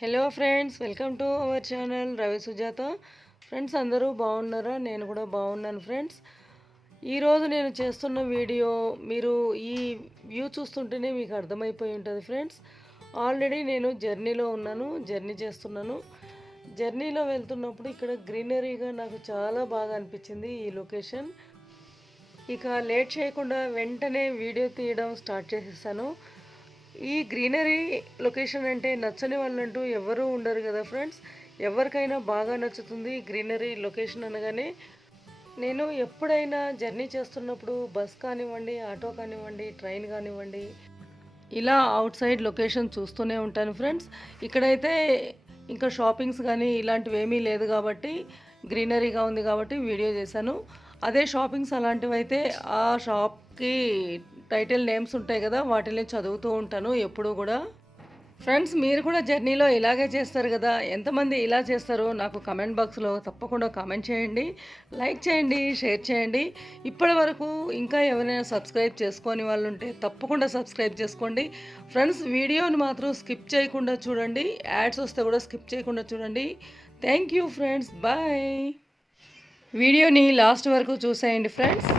Hello friends, welcome to our channel Ravi Sujatha. Friends అందరూ బాగున్నారా? నేను కూడా బాగున్నాను ఫ్రెండ్స్. ఈరోజు నేను చేస్తున్న వీడియో మీరు ఈ వ్యూ చూస్తుంటేనే మీకు అర్థమైపోయి ఉంటుంది ఫ్రెండ్స్. ఆల్రెడీ నేను జర్నీలో ఉన్నాను, జర్నీ చేస్తున్నాను. జర్నీలో వెళ్తున్నప్పుడు ఇక్కడ గ్రీనరీగా నాకు చాలా బాగా అనిపించింది ఈ లొకేషన్. ఇక లేట్ చేయకుండా వెంటనే వీడియో తీయడం స్టార్ట్ చేసేసాను. ఈ గ్రీనరీ లొకేషన్ అంటే నచ్చని వాళ్ళంటూ ఎవరూ ఉండరు కదా ఫ్రెండ్స్. ఎవరికైనా బాగా నచ్చుతుంది గ్రీనరీ లొకేషన్ అనగానే. నేను ఎప్పుడైనా జర్నీ చేస్తున్నప్పుడు బస్ కానివ్వండి, ఆటో కానివ్వండి, ట్రైన్ కానివ్వండి, ఇలా అవుట్ సైడ్ లొకేషన్ చూస్తూనే ఉంటాను ఫ్రెండ్స్. ఇక్కడైతే ఇంకా షాపింగ్స్ కానీ ఇలాంటివి ఏమీ లేదు కాబట్టి, గ్రీనరీగా ఉంది కాబట్టి వీడియో చేశాను. అదే షాపింగ్స్ అలాంటివి అయితే ఆ షాప్కి టైటిల్ నేమ్స్ ఉంటాయి కదా, వాటిని చదువుతూ ఉంటాను ఎప్పుడూ కూడా. ఫ్రెండ్స్ మీరు కూడా జర్నీలో ఇలాగే చేస్తారు కదా? ఎంతమంది ఇలా చేస్తారో నాకు కమెంట్ బాక్స్లో తప్పకుండా కామెంట్ చేయండి, లైక్ చేయండి, షేర్ చేయండి. ఇప్పటి వరకు ఇంకా ఎవరైనా సబ్స్క్రైబ్ చేసుకొని వాళ్ళు ఉంటే తప్పకుండా సబ్స్క్రైబ్ చేసుకోండి ఫ్రెండ్స్. వీడియోని మాత్రం స్కిప్ చేయకుండా చూడండి, యాడ్స్ వస్తే కూడా స్కిప్ చేయకుండా చూడండి. Thank you friends, bye. వీడియోని లాస్ట్ వరకు చూసేయండి ఫ్రెండ్స్.